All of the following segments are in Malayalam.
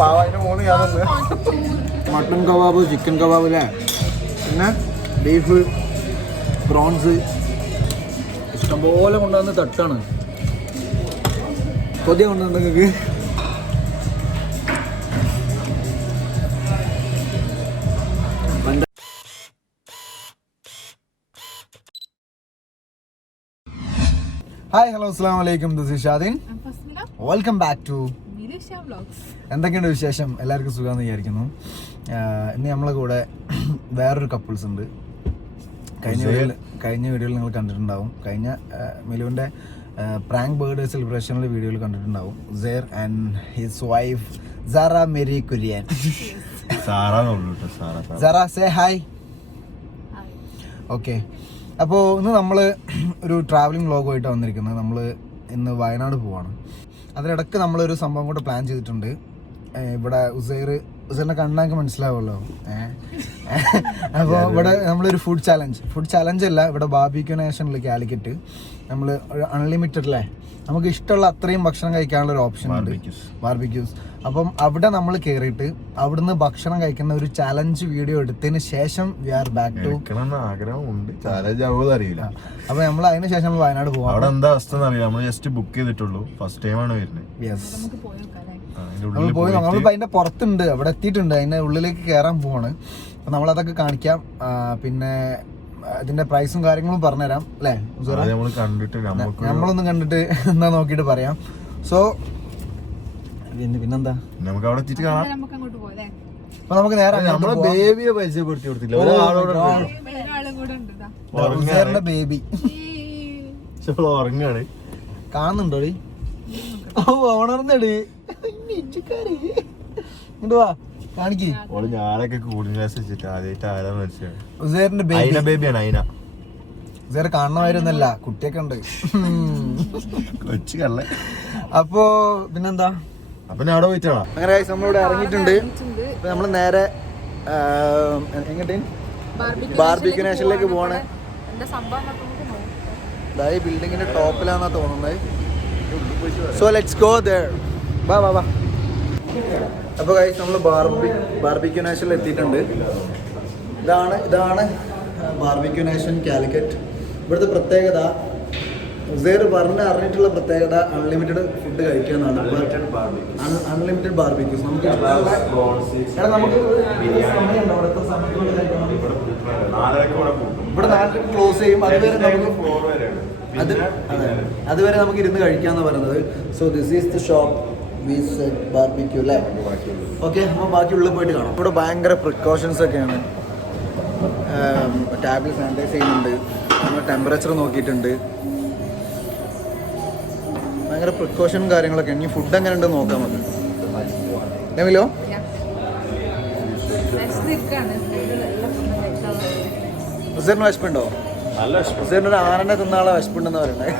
പാവതിന് 3 ഞാൻ തന്നെ. മട്ടൺ കബാബ്, ചിക്കൻ കബാബ് അല്ലേ, പിന്നെ ബീഫ്, പ്രോൺസ് ഇഷ്ടംപോലെ കൊണ്ടുവന്ന് തട്ടാണ്. കൊതിയ കൊണ്ടുവന്ന് നിങ്ങൾക്ക് ഹായ് ഹലോ അസ്സലാമു അലൈക്കും, this is Shadin. Welcome back to എന്തൊക്കെയുണ്ട് വിശേഷം? എല്ലാവർക്കും സുഖമാണെന്ന് വിചാരിക്കുന്നു. ഇന്ന് നമ്മളെ കൂടെ വേറൊരു കപ്പിൾസ് ഉണ്ട്. കഴിഞ്ഞ വീഡിയോയിൽ നിങ്ങൾ കണ്ടിട്ടുണ്ടാവും. കഴിഞ്ഞ മിലുവിൻ്റെ പ്രാങ്ക് ബർത്ത്ഡേ സെലിബ്രേഷനിലെ വീഡിയോയിൽ കണ്ടിട്ടുണ്ടാവും. സെയർ and his wife Sara Mary Kurian. Sara say hi. Okay, അപ്പോൾ ഇന്ന് നമ്മൾ ഒരു ട്രാവലിംഗ് വ്ളോഗുമായിട്ട് വന്നിരിക്കുന്നത്. നമ്മൾ ഇന്ന് വയനാട് പോവാണ്. അതിനിടയ്ക്ക് നമ്മളൊരു സംഭവം കൂടെ പ്ലാൻ ചെയ്തിട്ടുണ്ട്. ഇവിടെ ഉസൈറിനെ കണ്ടാൽ മനസ്സിലാവുമല്ലോ. അപ്പോൾ ഇവിടെ നമ്മളൊരു ഫുഡ് ചാലഞ്ച് അല്ല, ഇവിടെ ബാർബിക്യൂ നേഷനിൽ കാലിക്കറ്റ് നമ്മൾ അൺലിമിറ്റഡ് അല്ലേ, നമുക്ക് ഇഷ്ടമുള്ള അത്രയും ഭക്ഷണം കഴിക്കാനുള്ള ഒരു ഓപ്ഷൻ ഉണ്ട്, ബാർബിക്യൂസ്. അപ്പം അവിടെ നമ്മൾ കയറിയിട്ട് അവിടുന്ന് ഭക്ഷണം കഴിക്കുന്ന ഒരു ചാലഞ്ച് വീഡിയോ എടുത്തതിന് ശേഷം വി ആർ ബാക്ക് ടു ആഗ്രഹമുണ്ട്. അറിയില്ല. അപ്പൊ നമ്മൾ അതിന് ശേഷം നമ്മൾ വയനാട് പോകാം. അവിടെ എന്താ അവസ്ഥ അറിയില്ല. നമ്മൾ ജസ്റ്റ് ബുക്ക് ചെയ്തിട്ടുള്ളൂ, ഫസ്റ്റ് ടൈം ആണ് വരുന്നത്. യെസ്, നമ്മളിപ്പോ അതിന്റെ പുറത്തുണ്ട്, അവിടെ എത്തിയിട്ടുണ്ട്, അതിന്റെ ഉള്ളിലേക്ക് കയറാൻ പോവാണ്. അപ്പൊ നമ്മളതൊക്കെ കാണിക്കാം. പിന്നെ ഇതിന്റെ പ്രൈസും കാര്യങ്ങളും പറഞ്ഞുതരാം അല്ലേ. നമ്മളൊന്നും കണ്ടിട്ട് എന്താ നോക്കിട്ട് പറയാം. സോ പിന്നെന്താ, നമുക്ക് അവിടെ എത്തിയിട്ട് കാണാം. അപ്പൊ നമുക്ക് നേരെ നമ്മളെ ബേബിയെ പരിചയപ്പെടുത്തി കൊടുത്തില്ല. ബേബി ഉറങ്ങാണ്, കാണുന്നുണ്ടോ? ഉണർന്നടി ഇങ്ങോട്ട് വാ, കാണിക്ക്. ഞാനൊക്കെ കൂളിംഗ് ഗ്ലാസ് വെച്ചിട്ട് ആദ്യമായിട്ട് ആരാ മനസ്സിലായി. ഉസൈറിന്റെ ബേബിയാണ് അയിന. ഉസൈർ കാണണമായിരുന്നല്ല, കുട്ടിയൊക്കെ ഉണ്ട്, കൊച്ചു കള്ളെ. അപ്പോ പിന്നെന്താ, അപ്പൊ ഞാൻ അവിടെ പോയിട്ടാ. അങ്ങനെ നമ്മളിവിടെ ഇറങ്ങിയിട്ടുണ്ട്. നമ്മള് നേരെ എങ്ങോട്ടേ ബാർബിക്യൂ നേഷനിലേക്ക് പോവാണ്. ഈ ബിൽഡിങ്ങിന്റെ ടോപ്പിലാന്നാ തോന്നുന്നത്. So let's go there. വാ വാ വാ. അപ്പോൾ ഗൈസ് നമ്മൾ ബാർബിക്യൂ നേഷനിൽ എത്തിയിട്ടുണ്ട്. ഇതാണ് ബാർബിക്യൂ നേഷൻ കാലിക്കറ്റ്. ഇവിടുത്തെ പ്രത്യേകത, ഉസൈർ അറിഞ്ഞിട്ടുള്ള പ്രത്യേകത അൺലിമിറ്റഡ് ഫുഡ് കഴിക്കാന്നാണ്. അൺലിമിറ്റഡ് ബാർബിക്യൂസ് നമുക്ക് ഇവിടെ 4 ക്ലോസ് ചെയ്യും. അതുവരെ നമുക്ക് ഇരുന്ന് കഴിക്കാന്ന് പറയുന്നത്. So this is the shop barbecue അല്ലേ. ഓക്കെ, അപ്പോൾ ബാക്കി ഉള്ളിൽ പോയിട്ട് കാണാം. ഇവിടെ ഭയങ്കര പ്രിക്കോഷൻസ് ഒക്കെയാണ്. ടാബിൽ സാനിറ്റൈസ് ചെയ്യുന്നുണ്ട്, നമ്മൾ ടെമ്പറേച്ചർ നോക്കിയിട്ടുണ്ട്, ഭയങ്കര പ്രിക്കോഷനും കാര്യങ്ങളൊക്കെ. ഇനി ഫുഡ് എങ്ങനെ ഉണ്ടെന്ന് നോക്കാൻ മതി. എവിലോ ഉസൈറിന് വിശപ്പുണ്ടോ? ഉസൈറിന് ഒരു ആനനെ തിന്നാനുള്ള വിശപ്പുണ്ടെന്ന് പറയുന്നത്.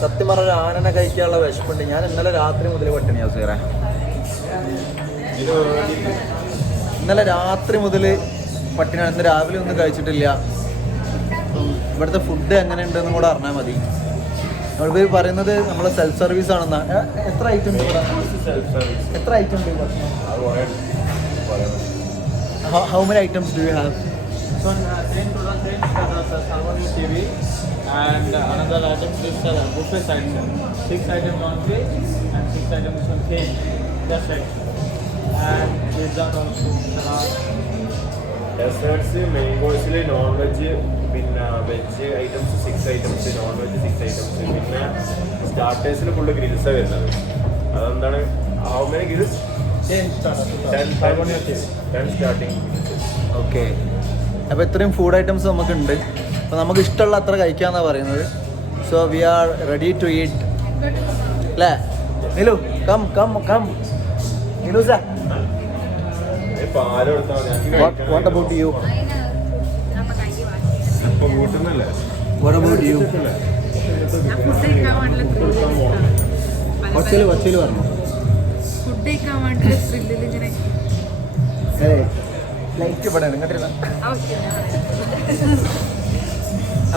സത്യം പറഞ്ഞ ആനനെ കഴിക്കാനുള്ള വിശപ്പുണ്ട്. ഞാൻ ഇന്നലെ രാത്രി മുതൽ പട്ടിണിയാ ഉസൈറെ. ഇന്നലെ രാത്രി മുതൽ പട്ടിണിയാണ്. ഇന്ന് രാവിലെ ഒന്നും കഴിച്ചിട്ടില്ല. ഇവിടുത്തെ ഫുഡ് എങ്ങനെയുണ്ടെന്നും കൂടെ അറിഞ്ഞാൽ മതി. നമ്മളിപ്പോൾ പറയുന്നത് നമ്മളെ സെൽഫ് സർവീസ് ആണെന്നാ. എത്ര ഐറ്റം ഉണ്ട് ഇവിടെ? എത്ര ഐറ്റം ഉണ്ട് ഭക്ഷണം? How many items do you have? And another item is buffet side, 6 items non-veg and 6 items on veg. That's right. And dessert also. Deserts main കോഴ്സിൽ നോൺ വെജ്, പിന്നെ veg items 6 items, non veg 6 items, പിന്നെ സ്റ്റാർട്ടേഴ്സിന് ഫുള്ള് ഗ്രിൽസാണ് വരുന്നത്. അതെന്താണ്, how many grills? 10 starting. Okay, അപ്പോൾ ഇത്രയും ഫുഡ് ഐറ്റംസ് നമുക്കുണ്ട്. അപ്പോൾ നമുക്ക് ഇഷ്ടമുള്ള അത്ര കഴിക്കാമെന്നാണ് പറയുന്നത്. So we are ready to eat അല്ലേ. Nilu come come come. Nilu sir, what about you? What about you? ഒച്ചയിൽ പറഞ്ഞു. ലൈറ്റ് ഇവിടെ ഇങ്ങോട്ടില്ല.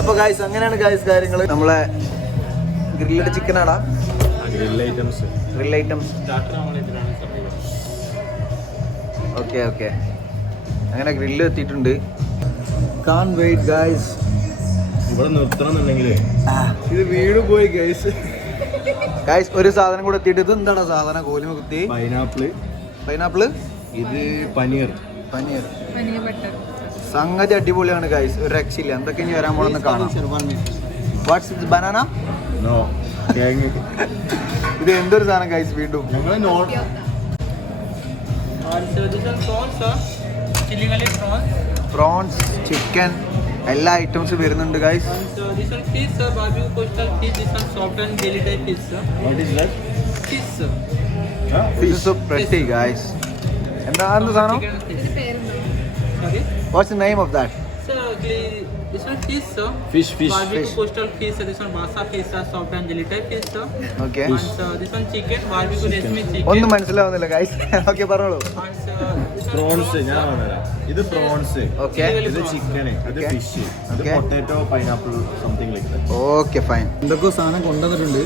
അപ്പോൾ ഗായ്സ് അങ്ങനെയാണ് ഗായ്സ് കാര്യങ്ങൾ. നമ്മളെ ഗ്രില്ലഡ് ചിക്കനാടാ. Grill items. Grill items. Starter നമ്മൾ ഇതിലാണ് സർവ് ഓക്കെ ഓക്കെ, അങ്ങനെ ഗ്രില്ല് എത്തിയിട്ടുണ്ട്. Can't wait guys. ഇവിടെ നിർത്തണം എന്നുണ്ടെങ്കിൽ ഇത് വീണ് പോയി ഗൈസ്. ഗൈസ് ഒരു സാധനം കൂടെ എത്തിയിട്ട്. ഇത് എന്താണ് സാധനം? കോലിമ കുത്തി പൈനാപ്പിള്. ഇത് പനീർ. സംഗതി അടിപൊളിയാണ് ഗൈസ്, ഒരു രക്ഷയില്ല. എന്തൊക്കെ ഇനി വരാൻ പോണെന്ന് കാണാം. വാട്ട്സ് ഇത്? ബനാന? നോ, ഇത് എന്തൊരു സാധനം ഗൈസ്? വീണ്ടും പ്രോൺസ്, ചിക്കൻ, എല്ലാ ഐറ്റംസും വരുന്നുണ്ട് ഗൈസ്. എന്താണ് സാധനം? Watts the name of that? This one fish, sir. Fish. Barbecue coastal fish, sir. This one basa fish, sir. Soft and jelly type fish, sir. Okay. And this one chicken, barbecue resmi chicken. ഒന്നും മനസ്സിലാവുന്നില്ല ഗൈസ്. ഓക്കെ പറഞ്ഞോളൂ. And this one പ്രോൺസ് ഞാൻ പറഞ്ഞുതരാം. ഇത് പ്രോൺസ്, ഓക്കെ ഇത് ചിക്കന്, അത് Okay. ഫിഷ്, അത് Okay. Potato, pineapple, something like that. Okay fine. എന്തൊക്കെയോ സാധനം കൊണ്ടുവന്നിട്ടുണ്ട്.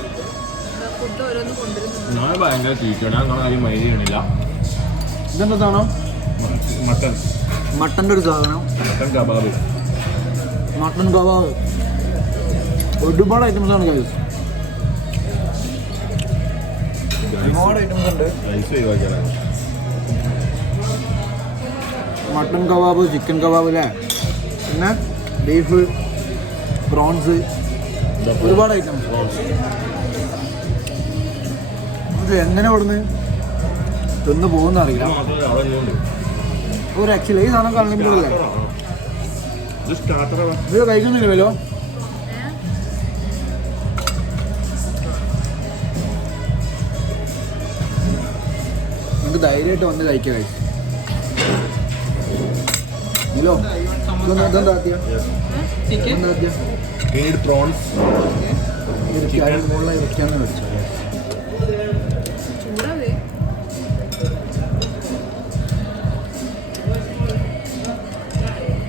ഞാൻ ഭയങ്കര ചീറ്റാണ്, ഞാൻ കാര്യം മൈൻഡ് ചെയ്യണില്ല. ഇതെന്താ സാധനം? മട്ടൺ മട്ടൻ്റെ ഒരു സാധനം. കബാബ്. Mutton kebab. ഒരുപാട് ഐറ്റംസ് ആണ് ഗൈസ്, ഒരുപാട് ഐറ്റംസ് ഉണ്ട്. റൈസ് ഒഴിവാക്കിയാണ്. മട്ടൺ കബാബ്, ചിക്കൻ കബാബ് അല്ലേ, പിന്നെ ബീഫ്, പ്രോൺസ്, ഒരുപാട് ഐറ്റംസ്. ഇത് എങ്ങനെ ഇവിടുന്ന് തിന്ന് പോകുന്ന അറിയില്ല. മാത്രമല്ല അവിടെ ഉണ്ട്. ഒരു ആക്ച്വലി ഈ സാധനം അൺലിമിറ്റഡ് അല്ലേ? ഇത് സ്റ്റാർട്ടറാണ്. ഇത് കഴിക്കുന്നില്ലല്ലോ. നമുക്ക് ധൈര്യമായിട്ട് വന്ന് കഴിക്കാം കഴിച്ചു. ഇല്ലോ ഇതെന്താ ആദ്യം? chicken. എന്താ ആദ്യം? We need prawns. മുകളിൽ ഇരിക്കാന്ന് മേടിച്ചു.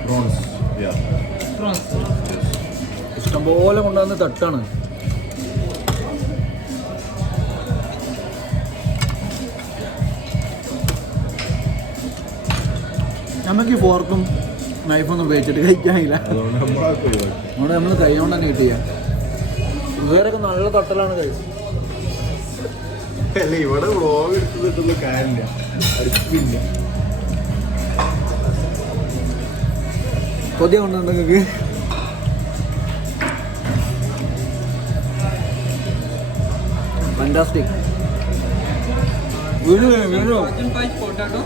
Prawns. Yeah. Prawns. ഇഷ്ടംപോലെ കൊണ്ടുവന്ന് തട്ടാണ്. നമുക്ക് ഈ ഫോർക്കും നൈഫൊന്നും ഉപയോഗിച്ചിട്ട് കഴിക്കാനില്ല. അതുകൊണ്ട് നമ്മളൊക്കെ ഒഴിവാക്കി. അവിടെ നമ്മൾ കൈ കൊണ്ട് തന്നെ കിട്ടിയ ഇവരൊക്കെ നല്ല തട്ടലാണ് കഴിച്ചത്. അല്ല ഇവിടെ വ്ളോഗ് എടുത്തിട്ടൊന്നും കാര്യമില്ല, അടുപ്പില്ല. കൊതിയ കൊണ്ട് നിങ്ങൾക്ക് ഫാന്റാസ്റ്റിക്. വീട് വീടോ Potato.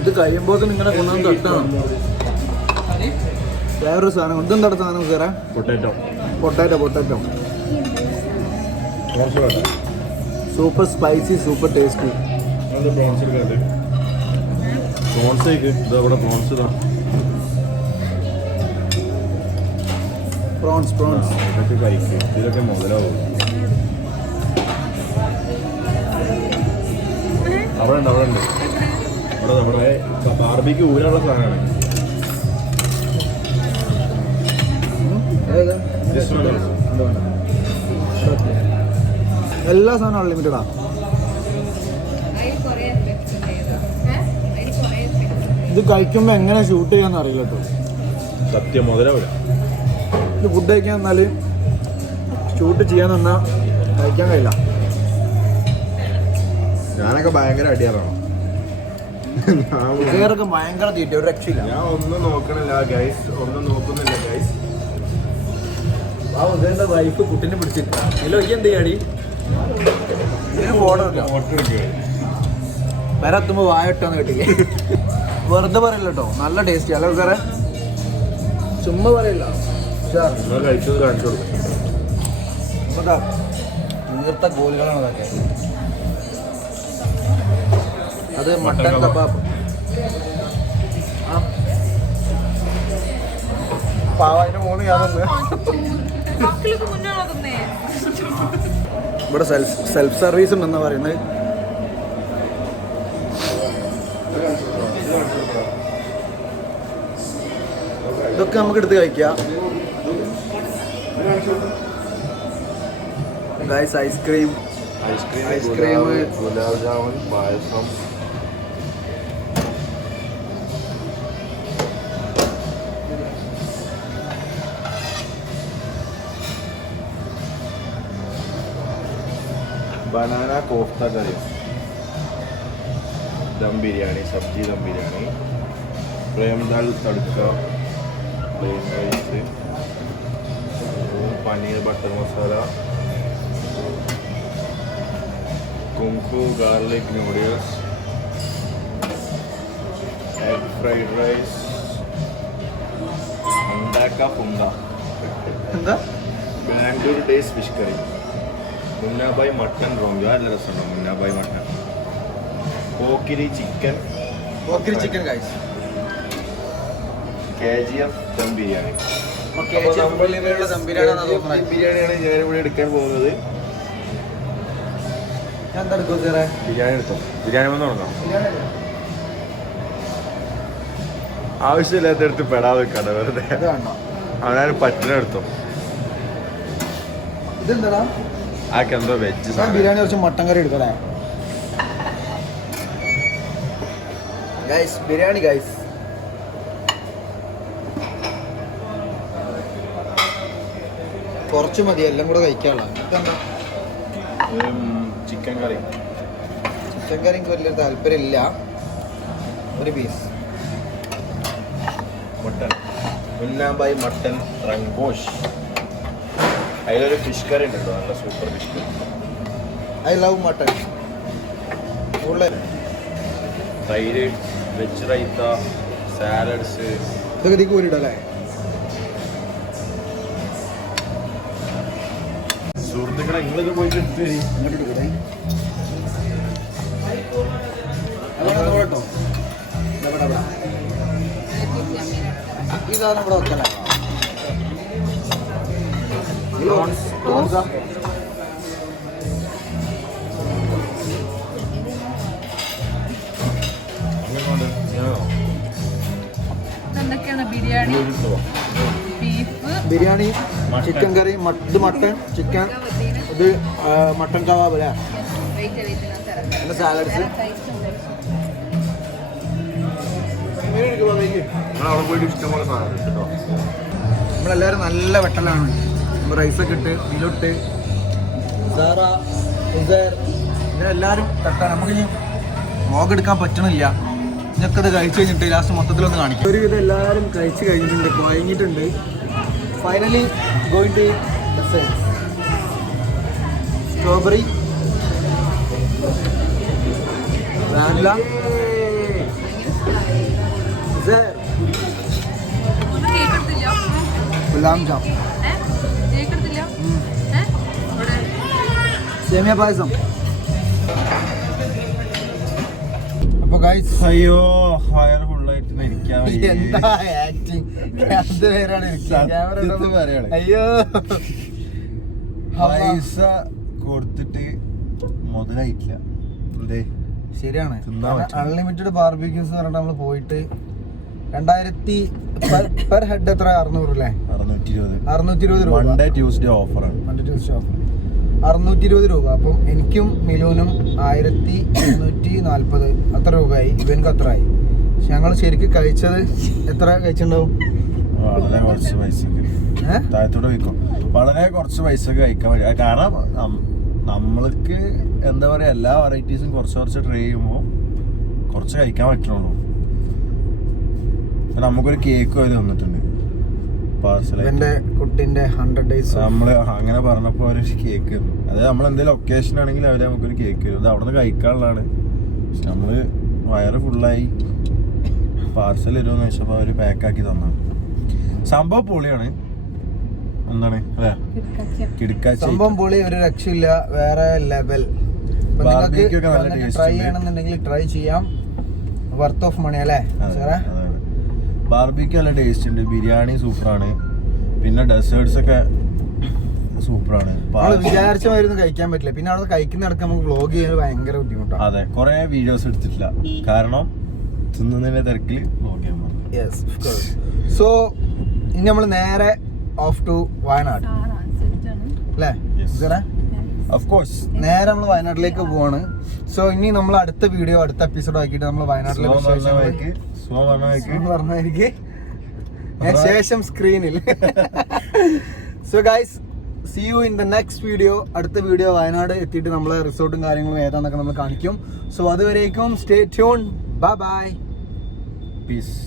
ഇത് കഴിയുമ്പോൾ നിങ്ങളെ കൊണ്ടുവന്ന് തട്ടാണ്. Sorry. വേറൊരു സാധനം. ഇതെന്താണ് സാധനം സാറേ? Potato. Potato super spicy, super tasty. അത് പ്രോൺസ് എടുക്കാതെ പ്രോൺസ് ഇതാ ഇവിടെ പ്രോൺസ് ഇതാ. പ്രോൺസ് ഇതൊക്കെ കഴിക്കും, ഇതിലൊക്കെ മുതലാവും. അവിടെ ഉണ്ട് ഇവിടെ നമ്മുടെ ബാർബിക്ക് ഊരാനുള്ള സാധനമാണ്. This one also. എല്ലാ സാധനവും അൺലിമിറ്റഡാ. ഇത് കഴിക്കുമ്പോൾ എങ്ങനെ ഷൂട്ട് ചെയ്യാന്ന് അറിയില്ല കേട്ടോ. സത്യം മുതലാവില്ല. ഇത് ഫുഡ് കഴിക്കാൻ വന്നാൽ ഷൂട്ട് ചെയ്യാൻ നിന്നാൽ കഴിക്കാൻ കഴിയില്ല. ഞാനൊക്കെ ഭയങ്കര അടിയാറാണ്. ഇതൊക്കെ ഭയങ്കര തീറ്റ, ഒരു രക്ഷയില്ല. ഞാൻ ഒന്നും നോക്കണില്ല ഗൈസ്, ഒന്നും നോക്കുന്നില്ല ഗൈസ്. ആ ഉദയന്റെ വൈഫ് കുട്ടിനെ പിടിച്ചിട്ട് ഇതിലോ എന്ത് ചെയ്യാടി? ഇതിന് ഫോട്ടോ വരെത്തുമ്പോൾ വായട്ടാന്ന് കേട്ടില്ലേ? വെറുതെ പറയില്ല കേട്ടോ, നല്ല ടേസ്റ്റി അല്ല സാറേ, ചുമ്മാ പറയില്ല. കഴിച്ചത് കാണിച്ചു കൊടുക്കും. നീർത്ത ഗോലുകളാണ് അതൊക്കെ. അത് മട്ടൻ കബാബ്. പാവാതിന് 3 യാതൊന്ന്. ഇവിടെ സെൽഫ് സർവീസ് ഉണ്ടെന്നാ പറയുന്നത്. ഇതൊക്കെ നമുക്ക് എടുത്ത് കഴിക്കാം. Guys ice cream gulab jamun payasam banana kofta curry dum biryani sabzi dum biryani Prem dal tadka plain rice paneer butter masala कुंकू garlic noodles egg fried rice अंडा का पुंगा എന്താ Bangalore days fish curry Munnabhai mutton റോങ്ക് നല്ല രസമുണ്ടോ Munnabhai mutton Pokkiri chicken chicken guys KGF dum biryani dum biryani ബിരിയാണിയാണ് ഞാനിവിടെ എടുക്കാൻ പോകുന്നത് ഞാൻ എന്താ എടുക്കും സാറേ ബിരിയാണി എടുത്തോ ബിരിയാണി വന്ന് തുടങ്ങാം ആവശ്യമില്ലാത്തടുത്ത് പെടാതെ വെക്കാണ് വെറുതെ ഇത് വേണ്ട അവനാണ് പറ്റിന എടുത്തോ ഇതെന്താടാ ആക്കെ എന്തോ വെജ് ഞാൻ ബിരിയാണി കുറച്ച് മട്ടൻ കറി എടുക്കണേ ഗൈസ് ബിരിയാണി ഗൈസ് കുറച്ച് മതി എല്ലാം കൂടെ കഴിക്കാനുള്ള ഇതെന്താ ചിക്കൻ കറി ചിക്കൻ കറി എനിക്ക് വലിയ താല്പര്യമില്ല ഒരു പീസ് മട്ടൺ മുന്നാബായ് മട്ടൺ റംഗോഷ് അതിലൊരു ഫിഷ് കറി ഉണ്ടല്ലോ നല്ല super fish curry I love mutton കൂടുതൽ തൈര് വെജ് റൈത്ത സാലഡ്സ് ഇതൊക്കെ ഇതിക്ക് പോരിടല്ലേ സുഹൃത്തുക്കളെ നിങ്ങളിത് പോയിട്ട് എടുത്ത് തരി ഇങ്ങോട്ട് എടുക്കട്ടെ കേട്ടോ ഈ സാധനം ഇവിടെ വെക്കല്ലേ എന്തൊക്കെയാണ് ബിരിയാണി ബീഫ് ബിരിയാണി ചിക്കൻ കറി ഇത് മട്ടൺ ചിക്കൻ ഇത് മട്ടൺ കബാബ് അല്ലേ പിന്നെ സാലഡ്സ് അവിടെ പോയിട്ട് ഇഷ്ടംപോലെ സാധനം കേട്ടോ നമ്മളെല്ലാവരും നല്ല വെട്ടലാണ് റൈസൊക്കെ ഇട്ട് ഇതിലിട്ട് എല്ലാവരും തട്ടാണ് നമുക്കിനി വ്ളോഗ് എടുക്കാൻ പറ്റണില്ല ഇതൊക്കെ ഇത് കഴിച്ച് കഴിഞ്ഞിട്ട് ലാസ്റ്റ് മൊത്തത്തിലൊന്ന് കാണിക്കും ഒരുവിധം എല്ലാവരും കഴിച്ച് കഴിഞ്ഞിട്ടുണ്ട് വഴങ്ങിയിട്ടുണ്ട് finally going to strawberry vanilla ഒന്ന് കേക്ക് എടുത്തില്ല ഗുലാം ജാം കേക്ക് എടുത്തില്ല ഇവിടെ സേമിയ പായസം അപ്പൊ ഗൈസ് അയ്യോ വയറ് ഫുള്ളായിട്ട് ഇരിക്കാൻ എന്താ ആക്ടിങ് അയ്യോ പൈസ കൊടുത്തിട്ട് മുതലായിട്ടില്ല എന്തേ ശരിയാണ് തിന്നാൻ പറ്റില്ല. അൺലിമിറ്റഡ് ബാർബിക്യൂസ് എന്ന് പറഞ്ഞിട്ട് നമ്മൾ പോയിട്ട് 2000 പെർ ഹെഡ് എത്ര 600 അല്ലേ 620 രൂപ മൺഡേ ട്യൂസ്ഡേ ഓഫറാണ് 620 രൂപ അപ്പം എനിക്കും മിലൂനും 1240 അത്ര രൂപയായി ഇവനക്കും അത്ര ആയി പക്ഷെ ഞങ്ങൾ ശരിക്കും കഴിച്ചത് എത്ര കഴിച്ചിട്ടുണ്ടാവും വളരെ കുറച്ച് പൈസക്ക് താഴത്തോടെ വയ്ക്കും വളരെ കുറച്ച് പൈസക്ക് കഴിക്കാൻ പറ്റും കാരണം നമ്മൾക്ക് എന്താ പറയാ എല്ലാ വെറൈറ്റീസും കുറച്ച് കുറച്ച് ട്രൈ ചെയ്യുമ്പോൾ കുറച്ച് കഴിക്കാൻ പറ്റുള്ളൂ. നമുക്കൊരു കേക്ക് വരെ തന്നിട്ടുണ്ട് പാർസലായിട്ട്. എന്റെ കുട്ടിന്റെ 100 days നമ്മള് അങ്ങനെ പറഞ്ഞപ്പോ ഒരു കേക്ക് തന്നു. അതായത് നമ്മൾ എന്തെങ്കിലും ഒക്കേഷൻ ആണെങ്കിൽ അവര് നമുക്കൊരു കേക്ക് തരും. അത് അവിടെ നിന്ന് കഴിക്കാനുള്ളതാണ്. പക്ഷെ നമ്മള് വയറ് ഫുള്ളായി പാർസൽ വരുമെന്ന് വെച്ചപ്പോ അവര് പാക്കാക്കി തന്നാണ്. സംഭവം പൊളിയാണ്. എന്താണ് അല്ലേ കിടക്കാച്ചി സംഭവം പൊളി, ഒരു രക്ഷയില്ല, വേറെ ലെവൽ. ട്രൈ ചെയ്യണമെന്നുണ്ടെങ്കിൽ ട്രൈ ചെയ്യാം. വർത്ത് ഓഫ് മണി അല്ലേ സാറേ? ബാർബിക്ക് നല്ല ടേസ്റ്റ് ഉണ്ട്. ബിരിയാണി സൂപ്പറാണ്. പിന്നെ ഡെസേർട്സ് ഒക്കെ സൂപ്പറാണ്. വിചാരിച്ച മാതിരി കഴിക്കാൻ പറ്റില്ല. പിന്നെ അവിടെ കഴിക്കുന്നിടക്ക് നമുക്ക് വ്ലോഗ് ചെയ്യാൻ ഭയങ്കര ബുദ്ധിമുട്ടാണ്. അതെ, കുറെ വീഡിയോസ് എടുത്തിട്ടില്ല കാരണം തിന്നുന്നതിന്റെ തിരക്കിൽ വ്ലോഗ് ചെയ്യാൻ പറഞ്ഞു. സോ ഇനി നമ്മൾ നേരെ ഓഫ് ടു വയനാട് അല്ലേ സാറേ? ഓഫ് കോഴ്സ് നേരെ നമ്മൾ വയനാട്ടിലേക്ക് പോവാണ്. സോ ഇനി നമ്മൾ അടുത്ത വീഡിയോ അടുത്ത എപ്പിസോഡ് ആക്കിയിട്ട് നമ്മൾ വയനാട്ടിലെ പറഞ്ഞായിരിക്കും ശേഷം സ്ക്രീനിൽ. So guys, see you in the next video. അടുത്ത വീഡിയോ വയനാട് എത്തിയിട്ട് നമ്മളെ റിസോർട്ടും കാര്യങ്ങളും ഏതാന്നൊക്കെ നമ്മൾ കാണിക്കും. സോ അതുവരേക്കും stay tune. Bye bye. Piece.